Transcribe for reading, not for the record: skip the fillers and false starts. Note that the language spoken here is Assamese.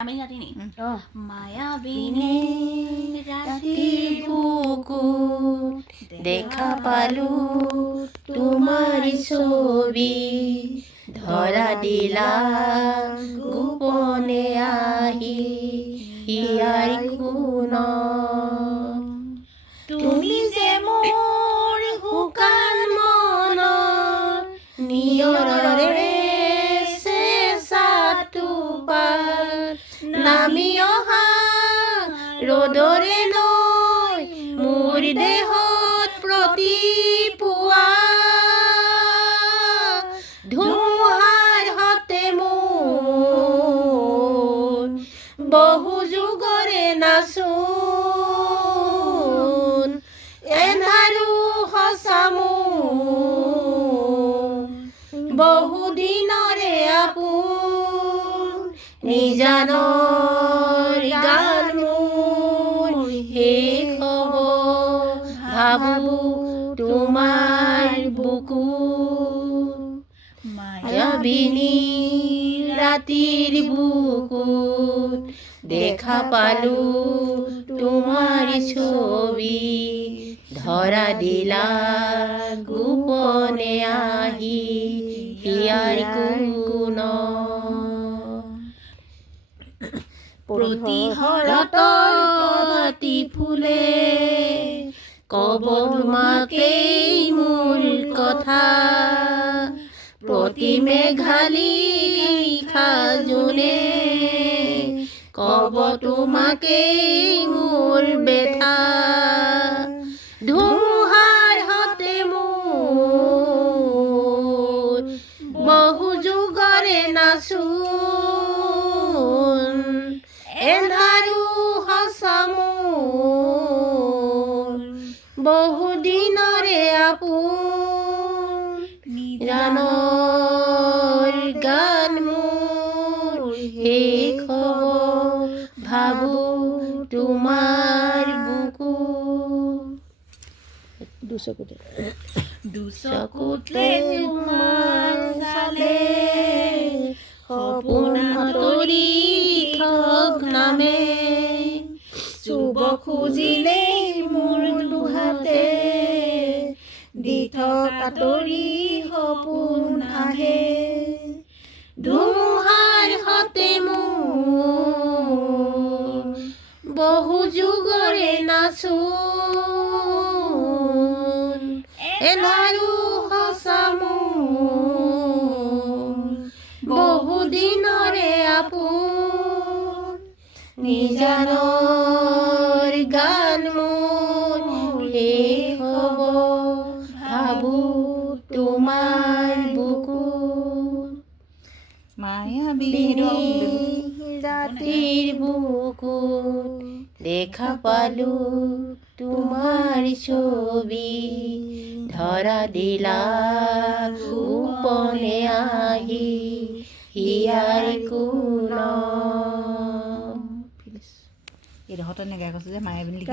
আমি ৰাতি নেই মায়াবিনী ৰাতিৰ বুকুত দেখা পালো তোমাৰ ছবি ধৰা দিলা গোপনে আহি হিয়াৰ কোন তুমি যে মোৰ শুকান মনৰ নিয়ৰৰে চেঁচাটো পাত নামি অহা ৰ'দৰে নৈ মোৰ দেহত প্ৰতিপুৱা ধুমুহাৰ হতে মোৰ বহু যুগৰে নাচোন এন্ধাৰো সঁচা মোৰ বহু দিনৰে আপোন নিজানৰ গান মোৰ শেষ হ'ব ভাবো তোমাৰ বুকু মায়াবিনী ৰাতিৰ বুকুত দেখা পালো তোমাৰ ছবি ধৰা দিলা গোপনে আহি হিয়াৰ কোন প্ৰতিহৰতৰ প্ৰতি ফুলে কব তোমাকেই মূল কথা প্ৰতি মেঘালী সাজোনে কব তোমাকেই মোৰ বেথা ধুমুহাৰ হতে মোৰ বহু যুগৰে নাচোন এন্ধাৰো সঁচা মোৰ বহু দিনৰে আপোন জানৰ গান মোৰ শেষ হ'ব ভাবো তোমাৰ বুকু দুচকুতে তোমাৰ চালে সপোন আঁতৰি থক নামে চুব খুজিলেই মোৰ দুহাতে দি থক আঁতৰি সপোন আহে ধুমুহাৰ হতে মোৰ বহু যুগৰে নাচোন এন্ধাৰো সঁচা মোৰ বহু দিনৰে আপোন নিজানৰ গান মোৰ শেষ হ'ব ভাবো তোমাৰ বুকু মায়াবিনী ৰাতিৰ বুকুত দেখা পালো তোমাৰ ছবি ধৰা দিলা গোপনে আহি হিয়াৰ কোন এই ডোখৰতে এনেকৈ কৈছে যে মায়াবিনী